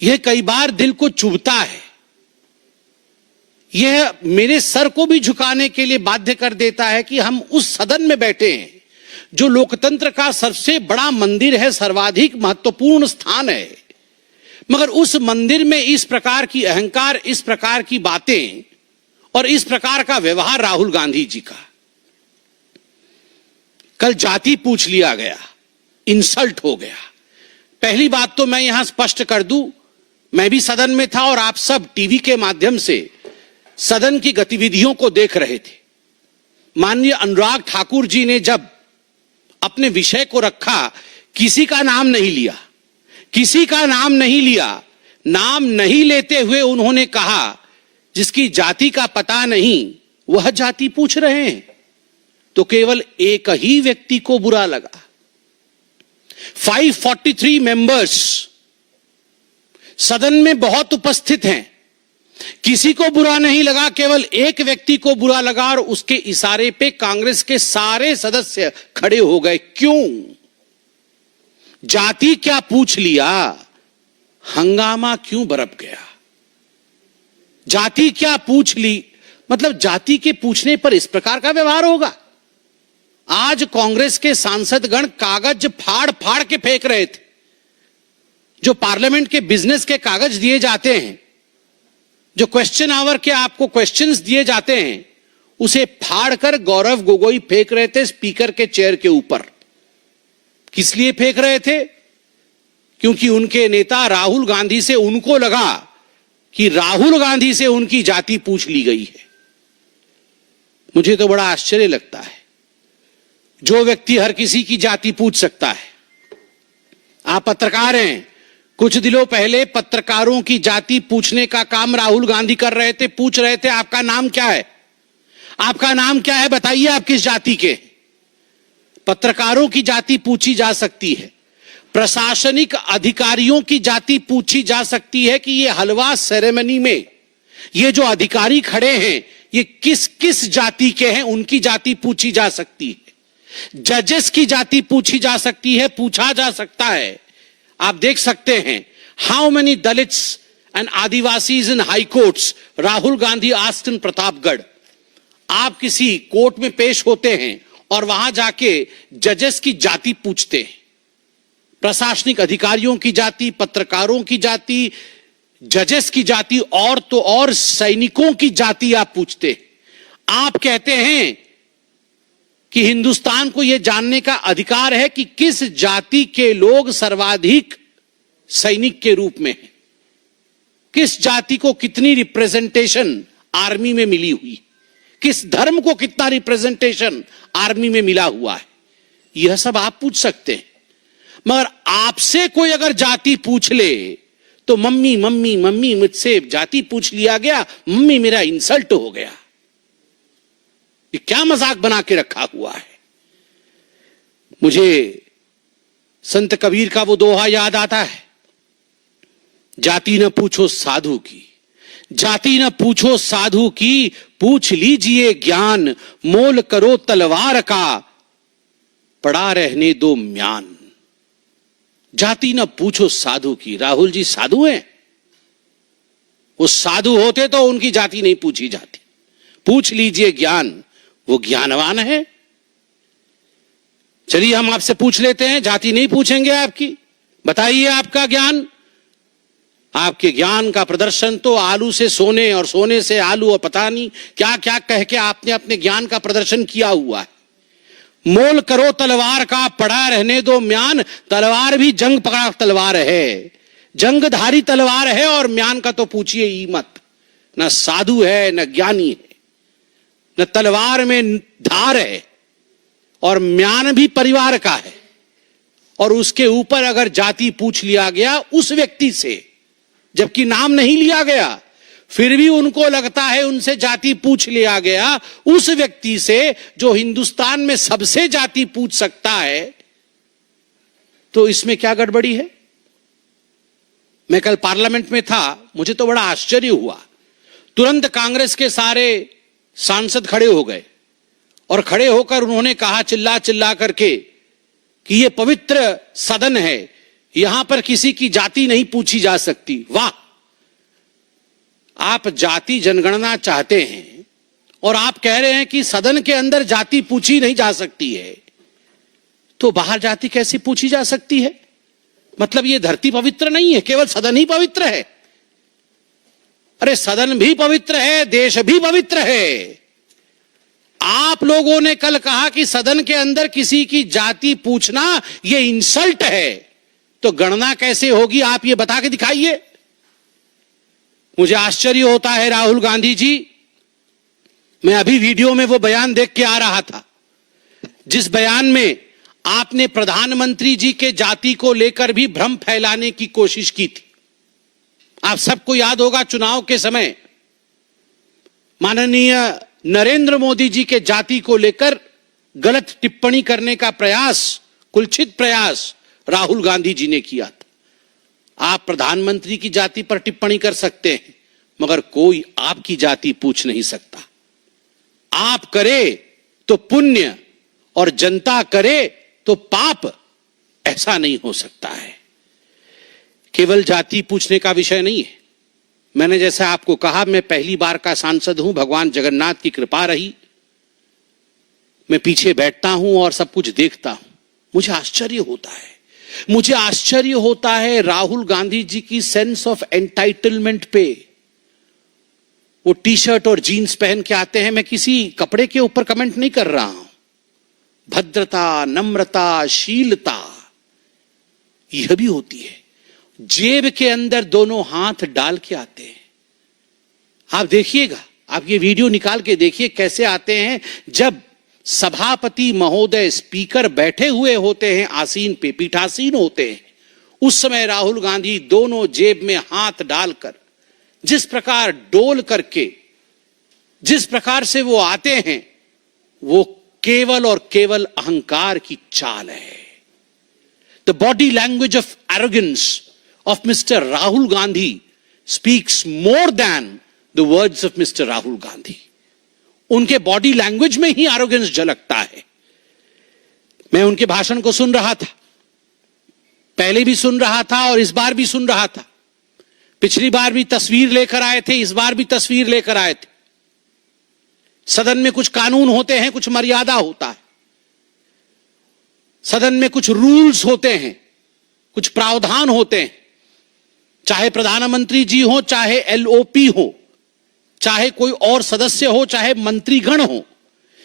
यह कई बार दिल को चुभता है। यह मेरे सर को भी झुकाने के लिए बाध्य कर देता है कि हम उस सदन में बैठे हैं जो लोकतंत्र का सबसे बड़ा मंदिर है, सर्वाधिक महत्वपूर्ण स्थान है, मगर उस मंदिर में इस प्रकार की अहंकार, इस प्रकार की बातें और इस प्रकार का व्यवहार राहुल गांधी जी का। कल जाति पूछ लिया गया, इंसल्ट हो गया। पहली बात तो मैं यहां स्पष्ट कर दूं, मैं भी सदन में था और आप सब टीवी के माध्यम से सदन की गतिविधियों को देख रहे थे। माननीय अनुराग ठाकुर जी ने जब अपने विषय को रखा, किसी का नाम नहीं लिया, किसी का नाम नहीं लिया। नाम नहीं लेते हुए उन्होंने कहा जिसकी जाति का पता नहीं वह जाति पूछ रहे हैं, तो केवल एक ही व्यक्ति को बुरा लगा। 543 मेंबर्स सदन में बहुत उपस्थित हैं, किसी को बुरा नहीं लगा, केवल एक व्यक्ति को बुरा लगा और उसके इशारे पे कांग्रेस के सारे सदस्य खड़े हो गए। क्यों? जाति क्या पूछ लिया, हंगामा क्यों बरप गया? जाति क्या पूछ ली, मतलब जाति के पूछने पर इस प्रकार का व्यवहार होगा? आज कांग्रेस के सांसदगण कागज फाड़ फाड़ के फेंक रहे थे। जो पार्लियामेंट के बिजनेस के कागज दिए जाते हैं, जो क्वेश्चन आवर के आपको क्वेश्चंस दिए जाते हैं, उसे फाड़कर गौरव गोगोई फेंक रहे थे स्पीकर के चेयर के ऊपर। किस लिए फेंक रहे थे? क्योंकि उनके नेता राहुल गांधी से उनको लगा कि राहुल गांधी से उनकी जाति पूछ ली गई है। मुझे तो बड़ा आश्चर्य लगता है, जो व्यक्ति हर किसी की जाति पूछ सकता है। आप पत्रकार हैं, कुछ दिनों पहले पत्रकारों की जाति पूछने का काम राहुल गांधी कर रहे थे। पूछ रहे थे आपका नाम क्या है, आपका नाम क्या है, बताइए आप किस जाति के। पत्रकारों की जाति पूछी जा सकती है, प्रशासनिक अधिकारियों की जाति पूछी जा सकती है कि ये हलवा सेरेमनी में ये जो अधिकारी खड़े हैं ये किस किस जाति के हैं, उनकी जाति पूछी जा सकती है। जजेस की जाति पूछी जा सकती है, पूछा जा सकता है। आप देख सकते हैं how many Dalits and Adivasis in high courts Rahul Gandhi asked in Pratapgarh. आप किसी कोर्ट में पेश होते हैं और वहां जाके जजेस की जाति पूछते हैं, प्रशासनिक अधिकारियों की जाति, पत्रकारों की जाति, जजेस की जाति और तो और सैनिकों की जाति आप पूछते हैं। आप कहते हैं कि हिंदुस्तान को यह जानने का अधिकार है कि किस जाति के लोग सर्वाधिक सैनिक के रूप में हैं, किस जाति को कितनी रिप्रेजेंटेशन आर्मी में मिली हुई, किस धर्म को कितना रिप्रेजेंटेशन आर्मी में मिला हुआ है। यह सब आप पूछ सकते हैं, मगर आपसे कोई अगर जाति पूछ ले तो मम्मी मम्मी मम्मी, मुझसे जाति पूछ लिया गया, मम्मी मेरा इंसल्ट हो गया। ये क्या मजाक बना के रखा हुआ है? मुझे संत कबीर का वो दोहा याद आता है, जाति न पूछो साधु की, जाति न पूछो साधु की, पूछ लीजिए ज्ञान, मोल करो तलवार का, पड़ा रहने दो म्यान। जाति न पूछो साधु की। राहुल जी साधु हैं? वो साधु होते तो उनकी जाति नहीं पूछी जाती। पूछ लीजिए ज्ञान, वो ज्ञानवान है। चलिए हम आपसे पूछ लेते हैं, जाति नहीं पूछेंगे आपकी, बताइए आपका ज्ञान। आपके ज्ञान का प्रदर्शन तो आलू से सोने और सोने से आलू और पता नहीं क्या क्या कह के आपने अपने ज्ञान का प्रदर्शन किया हुआ है। मोल करो तलवार का, पड़ा रहने दो म्यान। तलवार भी जंग पकड़ा तलवार है, जंगधारी तलवार है, और म्यान का तो पूछिए ही मत। न साधु है, न ज्ञानी है, न तलवार में धार है, और म्यान भी परिवार का है। और उसके ऊपर अगर जाति पूछ लिया गया उस व्यक्ति से, जबकि नाम नहीं लिया गया, फिर भी उनको लगता है उनसे जाति पूछ लिया गया, उस व्यक्ति से जो हिंदुस्तान में सबसे जाति पूछ सकता है, तो इसमें क्या गड़बड़ी है? मैं कल पार्लियामेंट में था, मुझे तो बड़ा आश्चर्य हुआ। तुरंत कांग्रेस के सारे सांसद खड़े हो गए और खड़े होकर उन्होंने कहा चिल्ला चिल्ला करके कि यह पवित्र सदन है, यहां पर किसी की जाति नहीं पूछी जा सकती। वाह, आप जाति जनगणना चाहते हैं और आप कह रहे हैं कि सदन के अंदर जाति पूछी नहीं जा सकती है, तो बाहर जाति कैसे पूछी जा सकती है? मतलब ये धरती पवित्र नहीं है, केवल सदन ही पवित्र है? अरे सदन भी पवित्र है, देश भी पवित्र है। आप लोगों ने कल कहा कि सदन के अंदर किसी की जाति पूछना ये इंसल्ट है, तो गणना कैसे होगी आप ये बता के दिखाइए। मुझे आश्चर्य होता है राहुल गांधी जी, मैं अभी वीडियो में वो बयान देख के आ रहा था जिस बयान में आपने प्रधानमंत्री जी के जाति को लेकर भी भ्रम फैलाने की कोशिश की थी। आप सबको याद होगा चुनाव के समय माननीय नरेंद्र मोदी जी के जाति को लेकर गलत टिप्पणी करने का प्रयास, कुलछित प्रयास राहुल गांधी जी ने किया था। आप प्रधानमंत्री की जाति पर टिप्पणी कर सकते हैं, मगर कोई आपकी जाति पूछ नहीं सकता। आप करे तो पुण्य और जनता करे तो पाप, ऐसा नहीं हो सकता है। केवल जाति पूछने का विषय नहीं है। मैंने जैसा आपको कहा, मैं पहली बार का सांसद हूं, भगवान जगन्नाथ की कृपा रही। मैं पीछे बैठता हूं और सब कुछ देखता हूं, मुझे आश्चर्य होता है राहुल गांधी जी की सेंस ऑफ एंटाइटलमेंट पे। वो टी शर्ट और जीन्स पहन के आते हैं, मैं किसी कपड़े के ऊपर कमेंट नहीं कर रहा हूं। भद्रता, नम्रता, शीलता यह भी होती है। जेब के अंदर दोनों हाथ डाल के आते हैं। आप देखिएगा, आप ये वीडियो निकाल के देखिए कैसे आते हैं। जब सभापति महोदय, स्पीकर बैठे हुए होते हैं आसीन पे, पीठासीन होते हैं, उस समय राहुल गांधी दोनों जेब में हाथ डालकर जिस प्रकार डोल करके जिस प्रकार से वो आते हैं, वो केवल और केवल अहंकार की चाल है। The body language of arrogance of Mr. Rahul Gandhi speaks more than the words of Mr. Rahul Gandhi. उनके बॉडी लैंग्वेज में ही एरोगेंस झलकता है। मैं उनके भाषण को सुन रहा था, पहले भी सुन रहा था और इस बार भी सुन रहा था। पिछली बार भी तस्वीर लेकर आए थे, इस बार भी तस्वीर लेकर आए थे। सदन में कुछ कानून होते हैं, कुछ मर्यादा होता है। सदन में कुछ रूल्स होते हैं, कुछ प्रावधान होते हैं। चाहे प्रधानमंत्री जी हो, चाहे एलओपी हो, चाहे कोई और सदस्य हो, चाहे मंत्रीगण हो,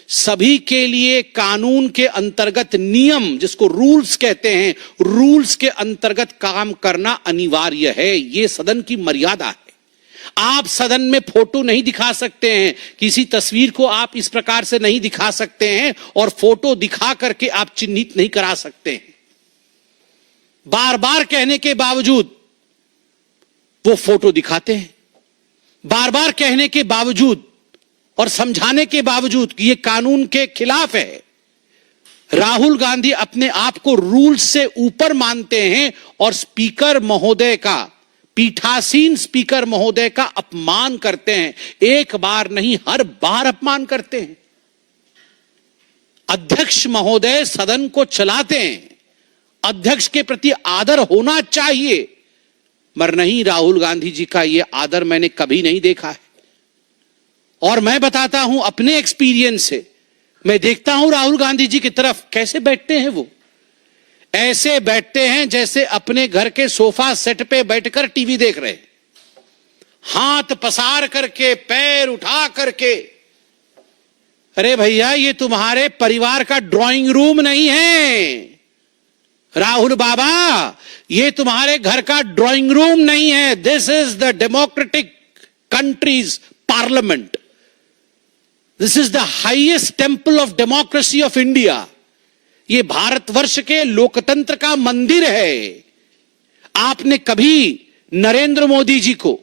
सभी के लिए कानून के अंतर्गत नियम, जिसको रूल्स कहते हैं, रूल्स के अंतर्गत काम करना अनिवार्य है। यह सदन की मर्यादा है। आप सदन में फोटो नहीं दिखा सकते हैं, किसी तस्वीर को आप इस प्रकार से नहीं दिखा सकते हैं और फोटो दिखा करके आप चिन्हित नहीं करा सकते हैं। बार बार कहने के बावजूद वो फोटो दिखाते हैं, बार बार कहने के बावजूद और समझाने के बावजूद कि ये कानून के खिलाफ है। राहुल गांधी अपने आप को रूल से ऊपर मानते हैं और स्पीकर महोदय का, पीठासीन स्पीकर महोदय का अपमान करते हैं। एक बार नहीं, हर बार अपमान करते हैं। अध्यक्ष महोदय सदन को चलाते हैं, अध्यक्ष के प्रति आदर होना चाहिए, मगर नहीं, राहुल गांधी जी का यह आदर मैंने कभी नहीं देखा है। और मैं बताता हूं अपने एक्सपीरियंस से, मैं देखता हूं राहुल गांधी जी की तरफ कैसे बैठते हैं। वो ऐसे बैठते हैं जैसे अपने घर के सोफा सेट पे बैठकर टीवी देख रहे, हाथ पसार करके, पैर उठा करके। अरे भैया, ये तुम्हारे परिवार का ड्राइंग रूम नहीं है राहुल बाबा, ये तुम्हारे घर का ड्राइंग रूम नहीं है। This is the democratic countries parliament, this is the highest temple of democracy of India. ये भारतवर्ष के लोकतंत्र का मंदिर है। आपने कभी नरेंद्र मोदी जी को,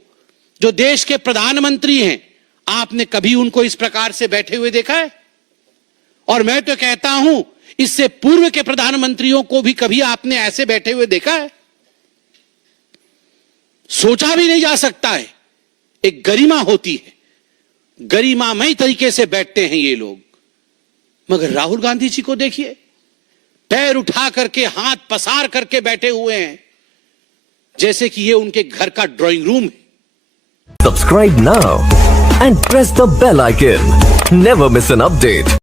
जो देश के प्रधानमंत्री हैं, आपने कभी उनको इस प्रकार से बैठे हुए देखा है? और मैं तो कहता हूं, इससे पूर्व के प्रधानमंत्रियों को भी कभी आपने ऐसे बैठे हुए देखा है? सोचा भी नहीं जा सकता है। एक गरिमा होती है, गरिमामय तरीके से बैठते हैं ये लोग। मगर राहुल गांधी जी को देखिए, पैर उठा करके, हाथ पसार करके बैठे हुए हैं। जैसे कि ये उनके घर का ड्राइंग रूम है। Subscribe now and press the bell icon. Never miss an update.